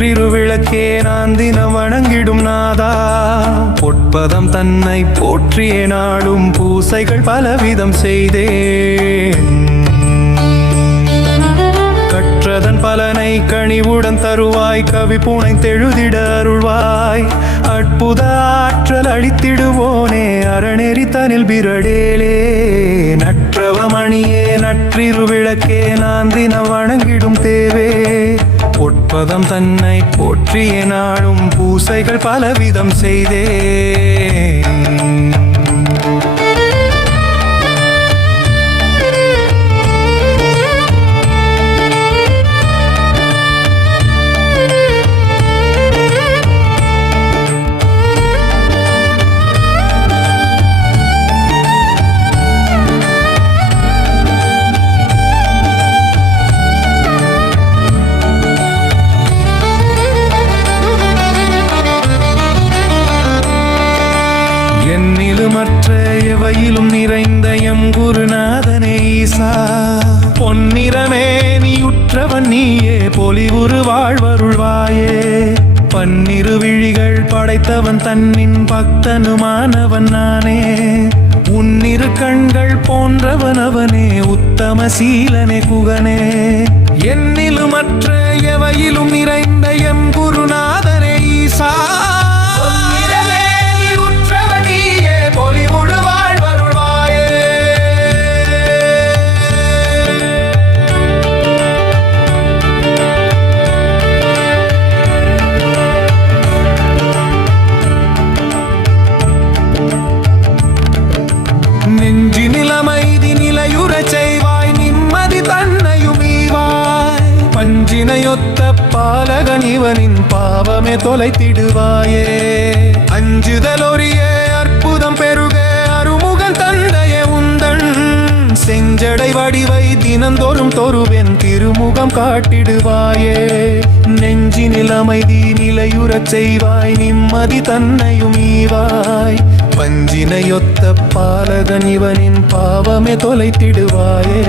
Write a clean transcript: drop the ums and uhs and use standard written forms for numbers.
நற்றிருவிளக்கே நான் தினம் வணங்கிடும் நாதா. பொற்பதம் தன்னை போற்றிய நாடும் பூசைகள் பலவிதம் செய்தேன். கற்றதன் பலனை கனிவுடன் தருவாய், கவி புனைத்தெழுதிட அருள்வாய். அற்புத ஆற்றல் அளித்திடுவோனே அறநெறி தனில் பிரடேலே. நற்றவமணியே நற்றிருவிளக்கே நான் தினம் வணங்கிடும் தேவே. பொற்பதம் தன்னை போற்றிய நாளும் பூசைகள் பலவிதம் செய்தேன். மற்ற எவையிலும் நிறைந்த எம் குருநாதனே ஈசா. பொன்னிறமே நீயுற்றவன் நீயே, பொலிவுரு வாழ்வருள்வாயே. பன்னிரு விழிகள் படைத்தவன் தன்னின் பக்தனுமானவன் நானே. உன்னிரு கண்கள் போன்றவன் அவனே, உத்தம சீலனே குகனே. என்னிலும் மற்ற எவையிலும் நிறைந்த எம் குருநாதனே ஈசா. நெஞ்சினில் அமைதி நிலையுறச் செய்வாய், நிம்மதி தன்னையும் ஈவாய். பஞ்சினையொத்த பாலகன் இவனின் பாவமே தொலைத்திடுவாயே. அஞ்சுதலொரிய அற்புதம் பெருக அருமுகன் தந்தையே உந்தன். செஞ்சடை வடிவை தினந்தோறும் தொருவென் திருமுகம் காட்டிடுவாயே. நெஞ்சினில் அமைதி நிலையுறச் செய்வாய், நிம்மதி தன்னையும் ஈவாய். பஞ்சினையொத்த பாலகன் இவனின் பாவமே தொலைத்திடுவாயே.